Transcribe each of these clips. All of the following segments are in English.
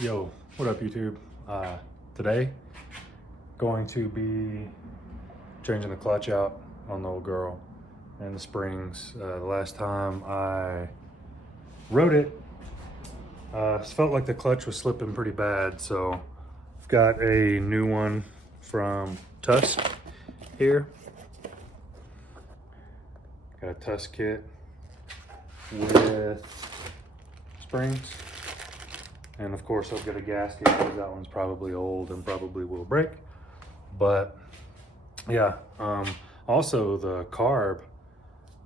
Yo, what up YouTube? Today, going to be changing the clutch out on the old girl and the springs. The last time I rode it, felt like the clutch was slipping pretty bad, so I've got a new one from Tusk here. Got a Tusk kit with springs. And of course I've got a gasket because that one's probably old and probably will break. But yeah, also the carb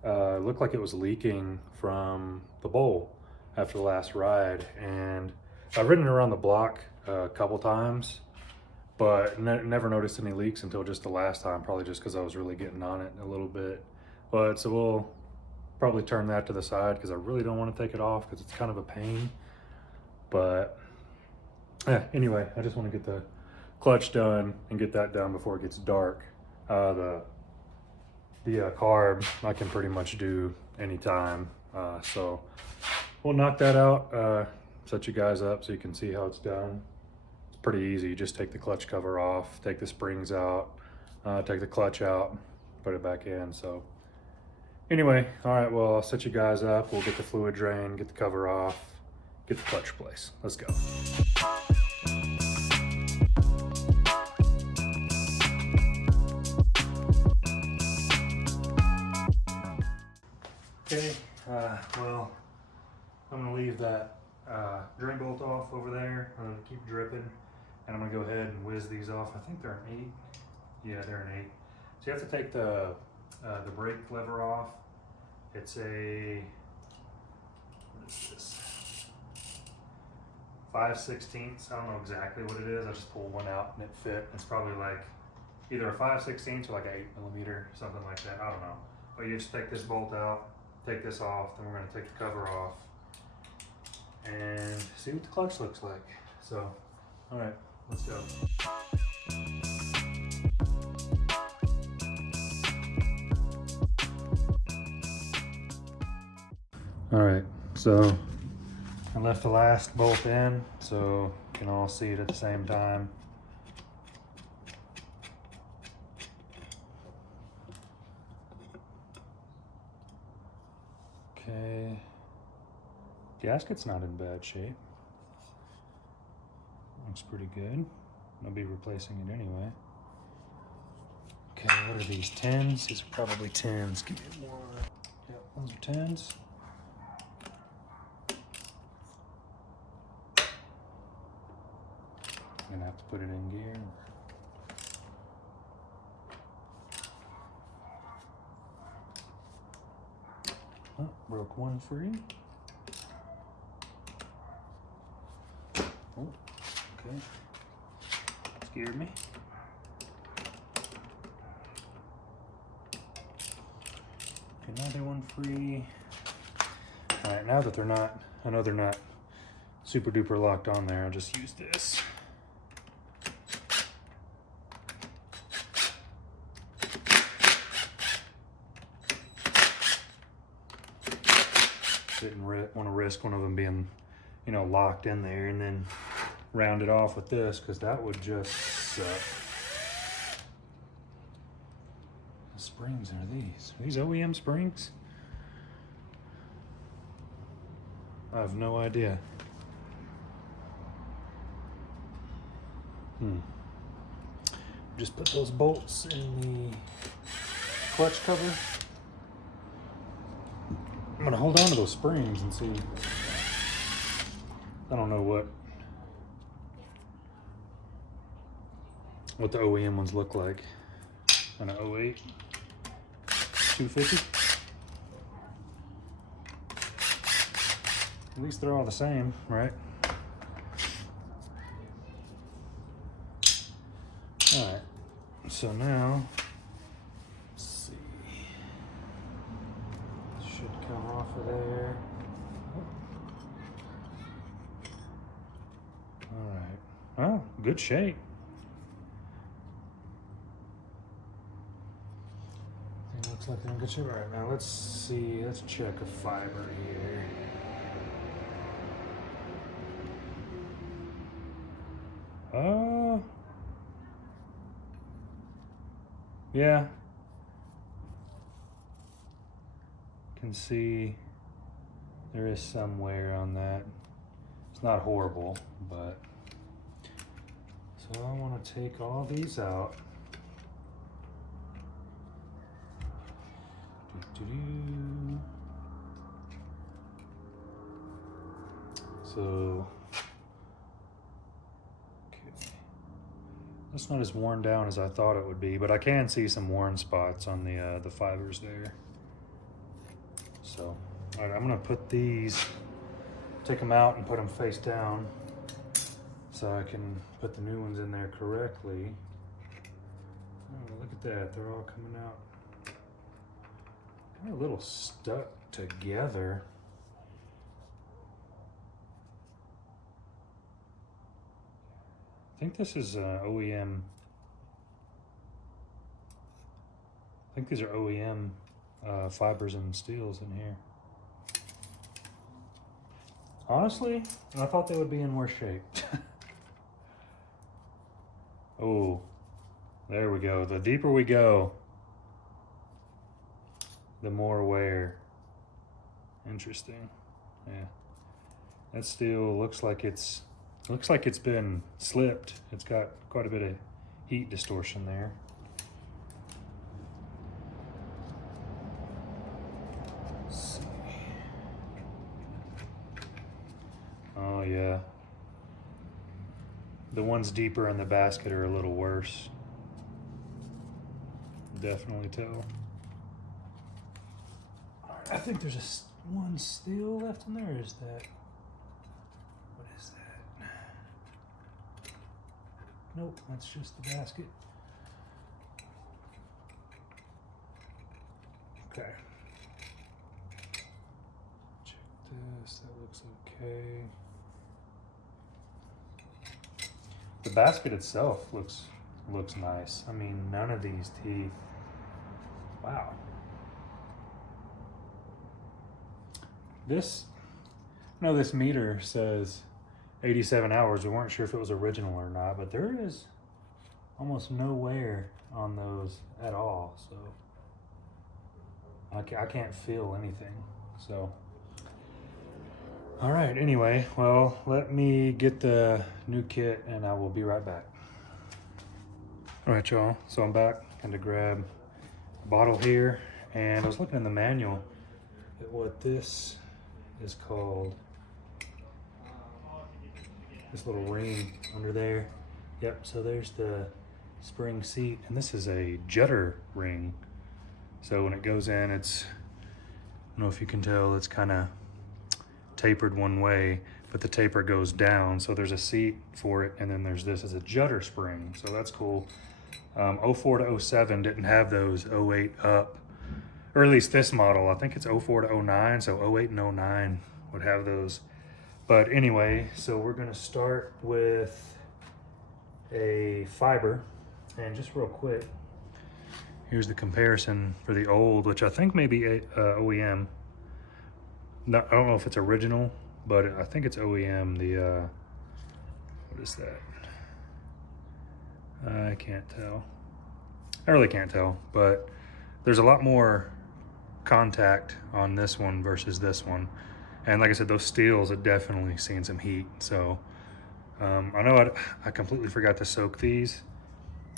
looked like it was leaking from the bowl after the last ride. And I've ridden around the block a couple times, but never noticed any leaks until just the last time, probably just because I was really getting on it a little bit. But so we'll probably turn that to the side because I really don't want to take it off because it's kind of a pain. But yeah, anyway, I just want to get the clutch done and get that done before it gets dark. The carb I can pretty much do anytime. So we'll knock that out, set you guys up so you can see how it's done. It's pretty easy. You just take the clutch cover off, take the springs out, take the clutch out, put it back in. So anyway, all right, well, I'll set you guys up. We'll get the fluid drain, get the cover off, get the clutch placed. Let's go. Okay, well, I'm gonna leave that drain bolt off over there. I'm gonna keep dripping, and I'm gonna go ahead and whiz these off. I think they're an 8. Yeah, they're an 8. So you have to take the brake lever off. It's a, what is this? 5/16. I don't know exactly what it is. I just pulled one out and it fit. It's probably like either a 5/16 or like an 8mm, something like that. I don't know. But you just take this bolt out, take this off, then we're going to take the cover off and see what the clutch looks like. So, all right, let's go. All right, so I left the last bolt in so you can all see it at the same time. Okay, gasket's not in bad shape. Looks pretty good. I'll be replacing it anyway. Okay, what are these, 10s? These are probably 10s. Give me more. Yep, those are 10s. I'm gonna have to put it in gear. Oh, broke one free. Oh, okay. Scared me. Another one free. All right, now that they're not, I know they're not super duper locked on there, I'll just use this. Didn't want to risk one of them being, you know, locked in there and then round it off with this, because that would just suck. The springs are these? Are these OEM springs? I have no idea. Just put those bolts in the clutch cover. I'm gonna hold on to those springs and see. I don't know what the OEM ones look like. On an 08, 250. At least they're all the same, right? All right, so now, let's see. Should come off of there. All right, oh, good shape. Looks like they're in good shape. All right, now let's see, let's check a fiber here. yeah, can see there is some wear on that. It's not horrible, but so I want to take all these out. Doo-doo-doo. So, okay. That's not as worn down as I thought it would be, but I can see some worn spots on the fibers there. So, all right, I'm gonna put these, take them out and put them face down so I can put the new ones in there correctly. Oh, look at that, they're all coming out. Kind of a little stuck together. I think this is OEM. I think these are OEM fibers and steels in here. Honestly, I thought they would be in worse shape. Oh, there we go. The deeper we go, the more wear. Interesting. Yeah, that steel looks like it's been slipped. It's got quite a bit of heat distortion there. Let's see. Oh yeah. The ones deeper in the basket are a little worse. Definitely tell. I think there's one steel left in there. Is that? What is that? Nope, that's just the basket. Okay. Check this. That looks okay. The basket itself looks nice. I mean, none of these teeth. Wow. This meter says 87 hours. We weren't sure if it was original or not, but there is almost no wear on those at all. So I can't feel anything. So. All right, anyway, well, let me get the new kit and I will be right back. All right, y'all, so I'm back. Had to grab a bottle here, and I was looking in the manual at what this is called. This little ring under there. Yep, so there's the spring seat, and this is a judder ring. So when it goes in, I don't know if you can tell, it's kind of tapered one way, but the taper goes down. So there's a seat for it, and then there's this as a judder spring. So that's cool. 04 to 07 didn't have those. 08 up, or at least this model. I think it's 04 to 09. So 08 and 09 would have those. But anyway, so we're gonna start with a fiber, and just real quick, here's the comparison for the old, which I think may be OEM. No, I don't know if it's original, but I think it's OEM. The what is that? I can't tell. I really can't tell, but there's a lot more contact on this one versus this one. And like I said, those steels are definitely seeing some heat. So I know I completely forgot to soak these.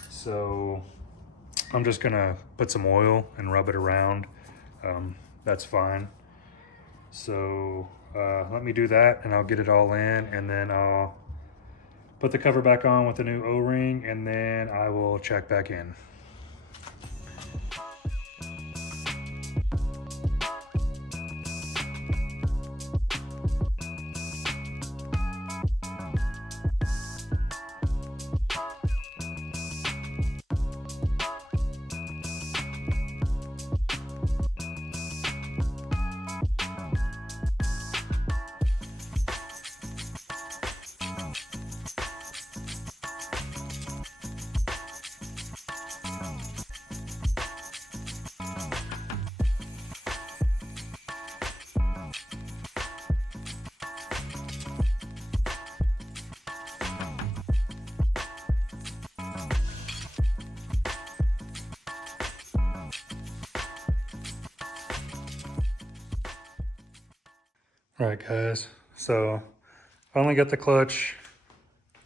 So I'm just gonna put some oil and rub it around. That's fine. So let me do that, and I'll get it all in, and then I'll put the cover back on with the new O-ring, and then I will check back in. All right, guys. So finally got the clutch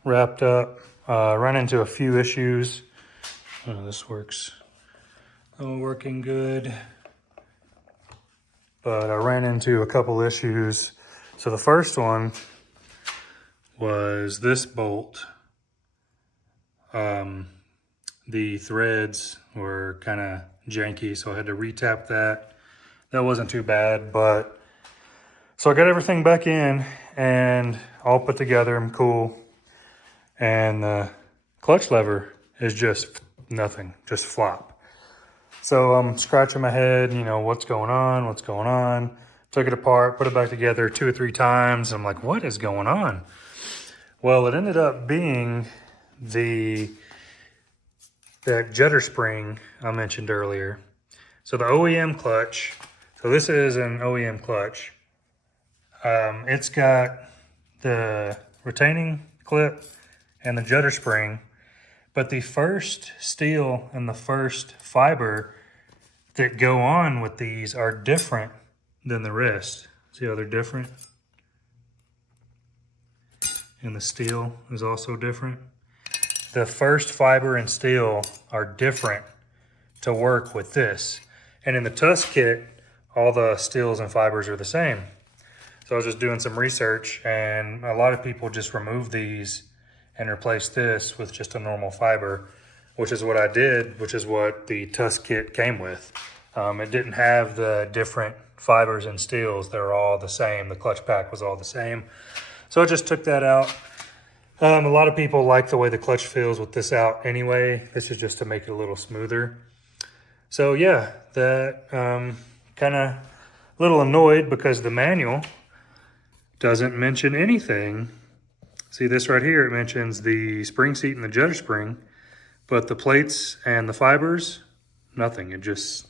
wrapped up. Ran into a few issues. This works. Oh, working good. But I ran into a couple issues. So the first one was this bolt. The threads were kind of janky, so I had to retap that. That wasn't too bad, but so I got everything back in and all put together and cool. And the clutch lever is just nothing, just flop. So I'm scratching my head, you know, what's going on? Took it apart, put it back together 2 or 3 times. I'm like, what is going on? Well, it ended up being that judder spring I mentioned earlier. So the OEM clutch, so this is an OEM clutch. It's got the retaining clip and the judder spring, but the first steel and the first fiber that go on with these are different than the rest. See how they're different? And the steel is also different. The first fiber and steel are different to work with this. And in the Tusk kit, all the steels and fibers are the same. So I was just doing some research, and a lot of people just remove these and replace this with just a normal fiber, which is what I did, which is what the Tusk kit came with. It didn't have the different fibers and steels. They're all the same. The clutch pack was all the same. So I just took that out. A lot of people like the way the clutch feels with this out anyway. This is just to make it a little smoother. So yeah, that kind of a little annoyed because the manual doesn't mention anything. See this right here, it mentions the spring seat and the judder spring, but the plates and the fibers, nothing. It just,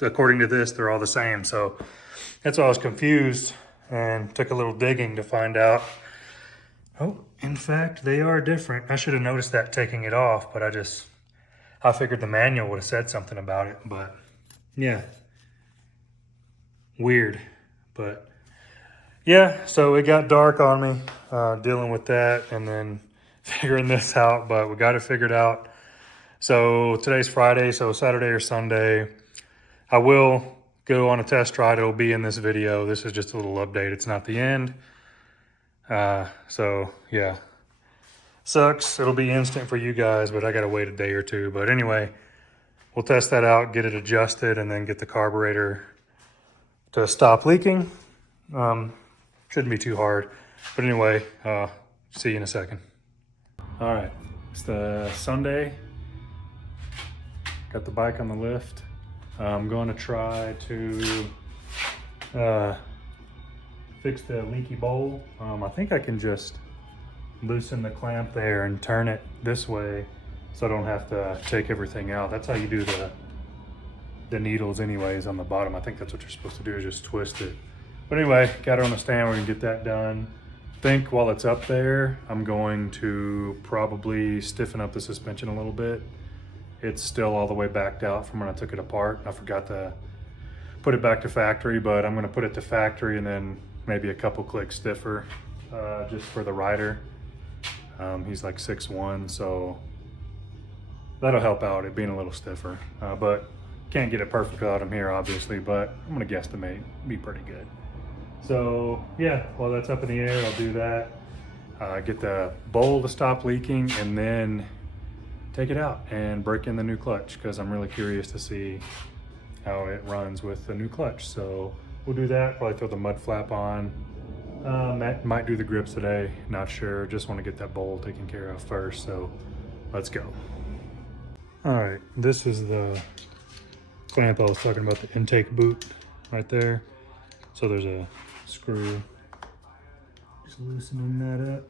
according to this, they're all the same. So that's why I was confused and took a little digging to find out. Oh, in fact, they are different. I should have noticed that taking it off, but I figured the manual would have said something about it, but yeah. Weird, but yeah, so it got dark on me dealing with that and then figuring this out, but we got it figured out. So today's Friday, so Saturday or Sunday, I will go on a test ride. It'll be in this video. This is just a little update. It's not the end. So yeah, sucks. It'll be instant for you guys, but I gotta wait a day or two. But anyway, we'll test that out, get it adjusted, and then get the carburetor to stop leaking. Shouldn't be too hard. But anyway, see you in a second. All right, it's the Sunday. Got the bike on the lift. I'm going to try to fix the leaky bowl. I think I can just loosen the clamp there and turn it this way so I don't have to take everything out. That's how you do the needles anyways on the bottom. I think that's what you're supposed to do, is just twist it. But anyway, got it on the stand. We're gonna get that done. I think while it's up there, I'm going to probably stiffen up the suspension a little bit. It's still all the way backed out from when I took it apart. I forgot to put it back to factory, but I'm gonna put it to factory and then maybe a couple clicks stiffer just for the rider. He's like 6'1", so that'll help out it being a little stiffer. But can't get it perfect without him here, obviously, but I'm gonna guesstimate, be pretty good. So yeah, while that's up in the air, I'll do that. Get the bowl to stop leaking and then take it out and break in the new clutch, because I'm really curious to see how it runs with the new clutch. So we'll do that, probably throw the mud flap on. Might do the grips today, not sure. Just want to get that bowl taken care of first, so let's go. All right, this is the clamp I was talking about, the intake boot right there. So there's a screw. Just loosening that up.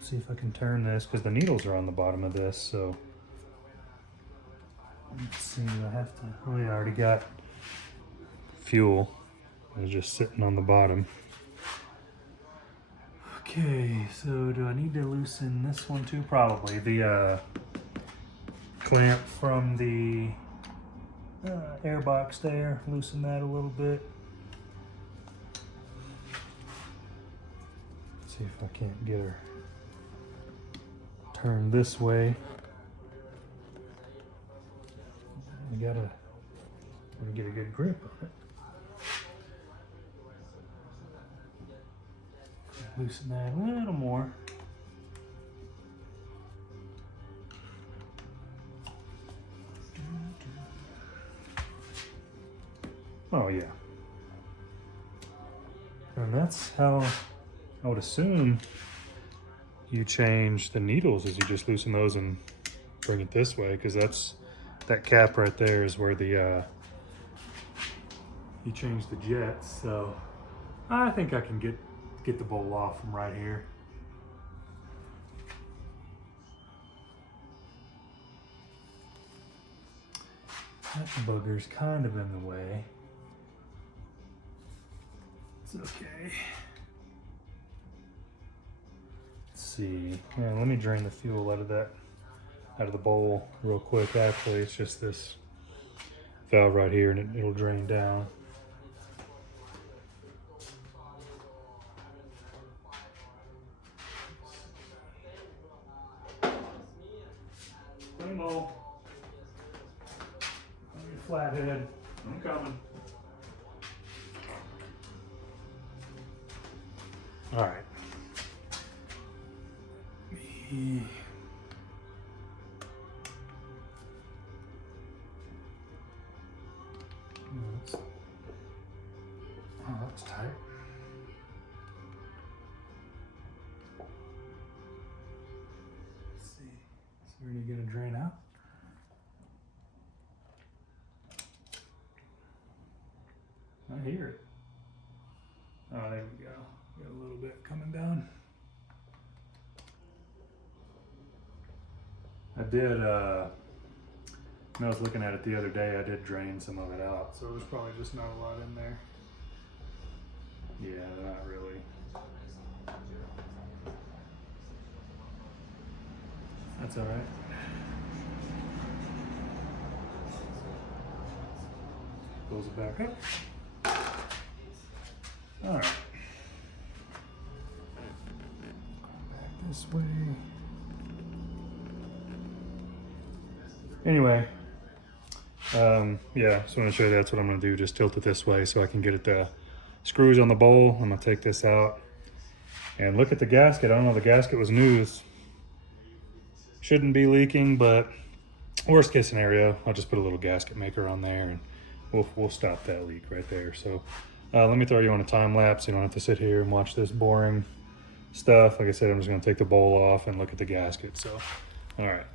See if I can turn this, because the needles are on the bottom of this, so let's see, I have to, oh yeah, I already got fuel. It's just sitting on the bottom. Okay, so do I need to loosen this one too? Probably. The clamp from the air box there, loosen that a little bit. See if I can't get her turned this way. You gotta get a good grip on it. Loosen that a little more. Oh yeah. And that's how I would assume you change the needles, is you just loosen those and bring it this way, because that cap right there is where the you change the jets. So I think I can get the bowl off from right here. That booger's kind of in the way. It's okay. Let's see. Yeah, let me drain the fuel out of the bowl real quick. Actually, it's just this valve right here, and it'll drain down. Primo, flathead, I'm coming. All right. Oh, that's tight. Let's see. Is there any gonna drain out? I hear it. Oh, there we go. Got a little bit coming down. I did, when I was looking at it the other day, I did drain some of it out, so there's probably just not a lot in there. Yeah, not really. That's all right. Close it back up. All right. Back this way. Anyway, yeah, just want to show you that's what I'm going to do. Just tilt it this way so I can get at the screws on the bowl. I'm going to take this out and look at the gasket. I don't know, the gasket was new. It shouldn't be leaking, but worst case scenario, I'll just put a little gasket maker on there and we'll stop that leak right there. So let me throw you on a time lapse. You don't have to sit here and watch this boring stuff. Like I said, I'm just going to take the bowl off and look at the gasket. So, all right.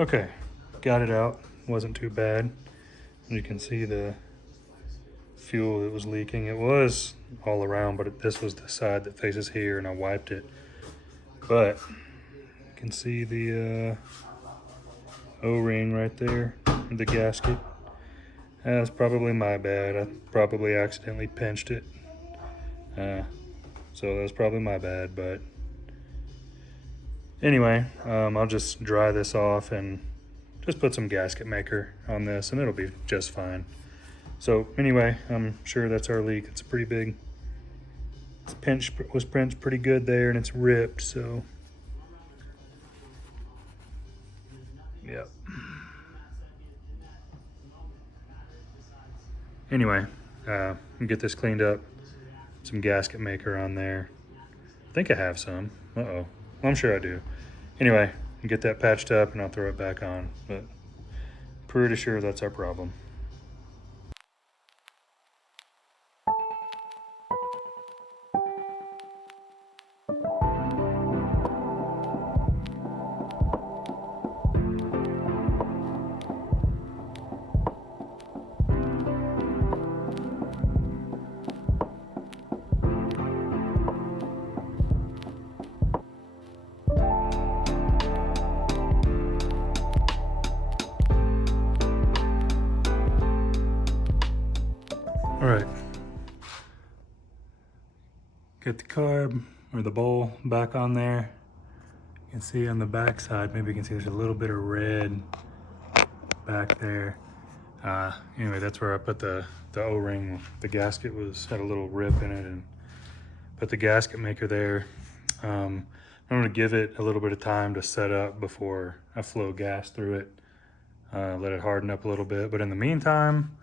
Okay, got it out. Wasn't too bad. You can see the fuel that was leaking. It was all around, but this was the side that faces here, and I wiped it. But you can see the O-ring right there, the gasket. That's probably my bad. I probably accidentally pinched it. So that's probably my bad, but anyway, I'll just dry this off and just put some gasket maker on this and it'll be just fine. So anyway, I'm sure that's our leak. It's pretty big. It's was pinched pretty good there and it's ripped, so yep. Anyway, get this cleaned up. Some gasket maker on there. I think I have some. Uh-oh. I'm sure I do. Anyway, get that patched up and I'll throw it back on, but pretty sure that's our problem. Get the carb or the bowl back on there. You can see on the back side, maybe you can see there's a little bit of red back there. Anyway, that's where I put the O-ring. The gasket had a little rip in it, and put the gasket maker there. I'm gonna give it a little bit of time to set up before I flow gas through it. Let it harden up a little bit. But in the meantime,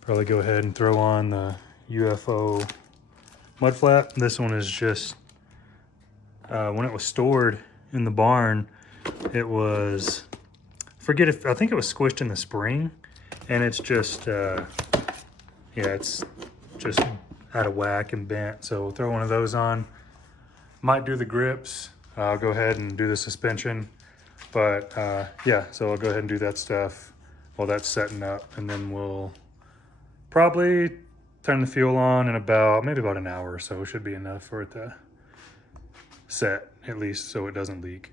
probably go ahead and throw on the UFO mud flap. This one is just, when it was stored in the barn, it was, I think it was squished in the spring, and it's just, yeah, it's just out of whack and bent. So we'll throw one of those on. Might do the grips. I'll go ahead and do the suspension. But yeah, so I'll go ahead and do that stuff while that's setting up, and then we'll probably turn the fuel on in maybe about an hour or so. Should be enough for it to set, at least so it doesn't leak.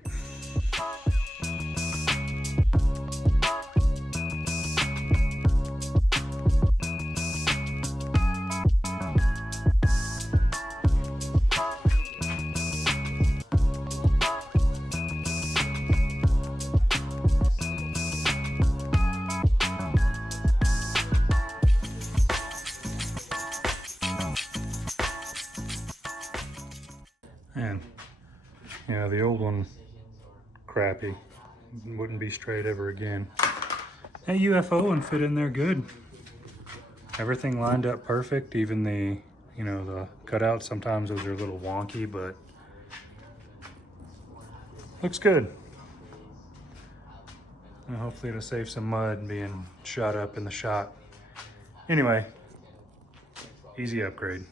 And yeah, the old one, crappy. Wouldn't be straight ever again. That UFO one fit in there good. Everything lined up perfect. Even the cutouts, sometimes those are a little wonky, but looks good. And hopefully it'll save some mud being shot up in the shop. Anyway, easy upgrade.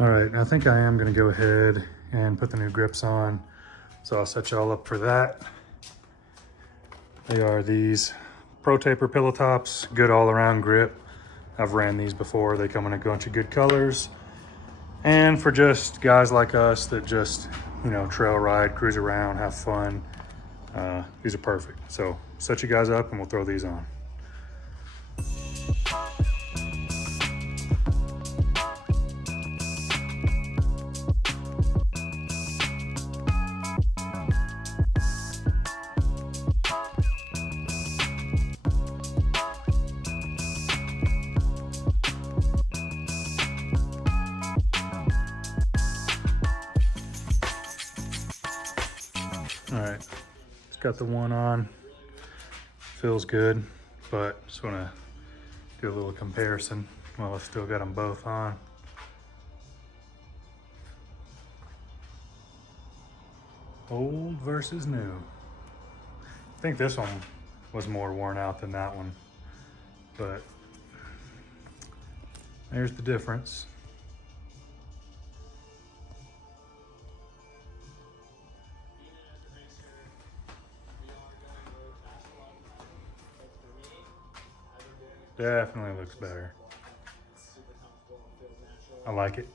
All right, I think I am gonna go ahead and put the new grips on. So I'll set you all up for that. They are these Pro Taper pillow tops, good all around grip. I've ran these before. They come in a bunch of good colors. And for just guys like us that just, trail ride, cruise around, have fun, these are perfect. So set you guys up and we'll throw these on. All right, it's got the one on, feels good, but just wanna do a little comparison while I've still got them both on. Old versus new. I think this one was more worn out than that one, but there's the difference. Definitely looks better. I like it.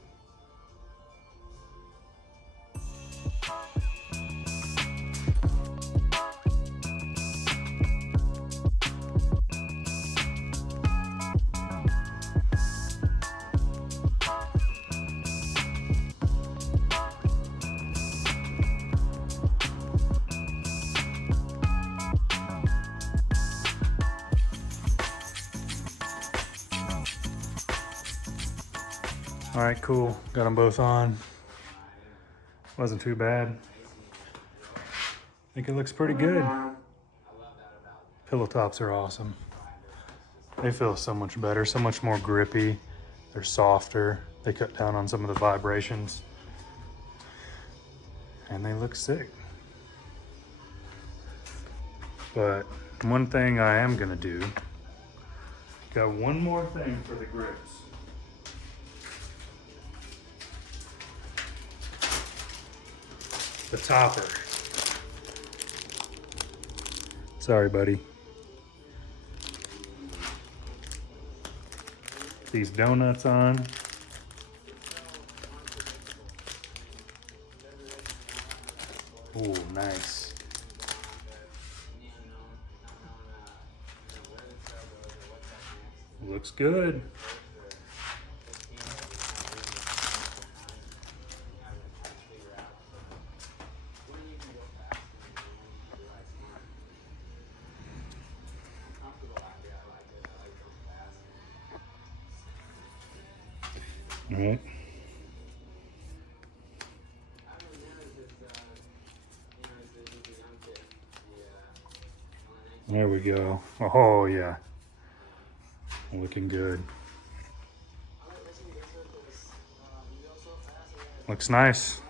All right, cool. Got them both on. Wasn't too bad. I think it looks pretty good. Pillow tops are awesome. They feel so much better, so much more grippy. They're softer. They cut down on some of the vibrations. And they look sick. But one thing I am gonna do, got one more thing for the grips. The topper. Sorry, buddy. These donuts on. Ooh, nice. Looks good. right. There we go. Oh yeah, looking good. Looks nice.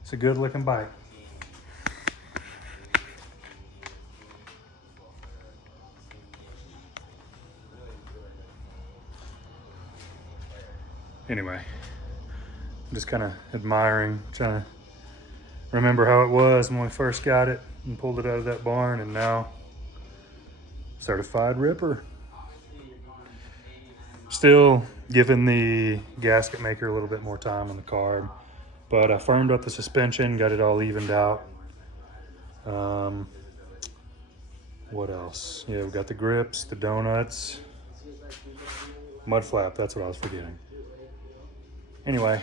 It's a good looking bike. Anyway, I'm just kind of admiring, trying to remember how it was when we first got it and pulled it out of that barn, and now certified ripper. Still giving the gasket maker a little bit more time on the carb, but I firmed up the suspension, got it all evened out. What else? Yeah, we got the grips, the donuts, mud flap, that's what I was forgetting. Anyway,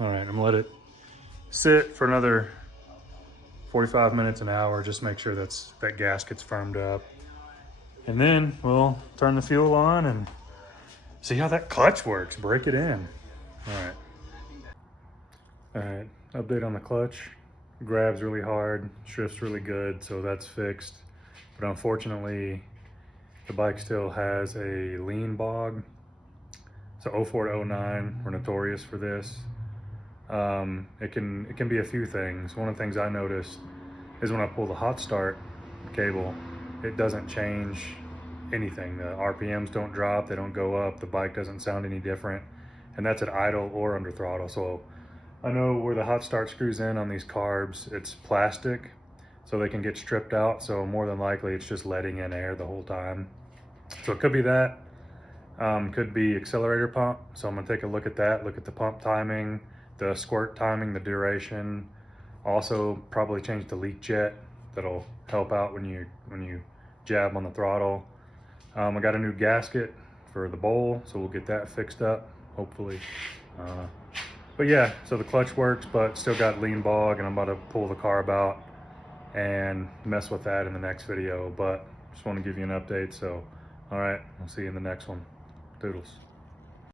all right, I'm gonna let it sit for another 45 minutes, an hour, just make sure that gasket's firmed up. And then we'll turn the fuel on and see how that clutch works, break it in. All right, update on the clutch. Grabs really hard, shifts really good, so that's fixed. But unfortunately, the bike still has a lean bog. So 04 to 09, we're notorious for this. It can be a few things. One of the things I noticed is when I pull the hot start cable, it doesn't change anything. The RPMs don't drop, they don't go up, the bike doesn't sound any different, and that's at idle or under throttle. So I know where the hot start screws in on these carbs, it's plastic, so they can get stripped out, so more than likely it's just letting in air the whole time. So it could be that, could be accelerator pump, so I'm gonna take a look at that, look at the pump timing, the squirt timing, the duration. Also probably change the leak jet, that'll help out when you jab on the throttle. I got a new gasket for the bowl, so we'll get that fixed up, hopefully. But yeah, so the clutch works, but still got lean bog, and I'm about to pull the carb out and mess with that in the next video, but just want to give you an update. So all right, I'll see you in the next one. Doodles.